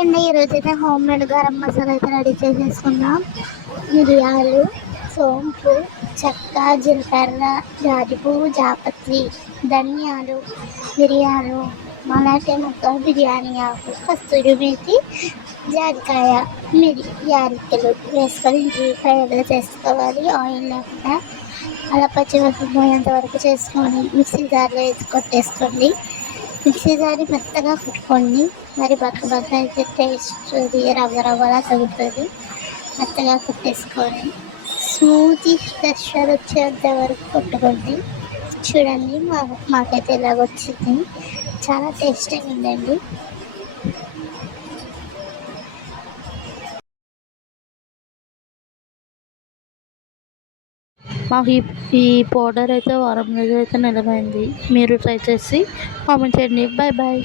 అండి, ఈరోజైతే home made garam masala అయితే రెడీ చేసేసుకుందాం. మిరియాలు, సోంపు, చెక్క, జీలకర్ర, జాజి పువ్వు, జాపత్రి, ధనియాలు, మిరియాలు, మలాటి ముక్క, బిర్యానీ ఆకు, కస్తూరి మేతి, జాజికాయ, యాలకులు వేసుకొని ఫ్రై అయితే చేసుకోవాలి. ఆయిల్ లేకుండా అలా పచ్చివాసన పోయేంత వరకు చేసుకొని మిక్సీ జార్లో వేసి కొట్టేసుకోండి. మిక్సీ జారి మెత్తగా కుట్టుకోండి. మరి బక్క అయితే టేస్ట్ రవ్వ రవ్వలా తగ్గుతుంది. మెత్తగా కుట్టేసుకొని స్మూతీ టెక్స్చర్ వచ్చేంత వరకు కొట్టుకోండి. చూడండి మాకైతే ఇలాగొచ్చింది. చాలా టేస్టీగా ఉందండి. మాకు ఈ పౌడర్ అయితే వారం రోజులు అయితే నిలబడింది. మీరు ట్రై చేసి కామెంట్ చేయండి. Bye bye.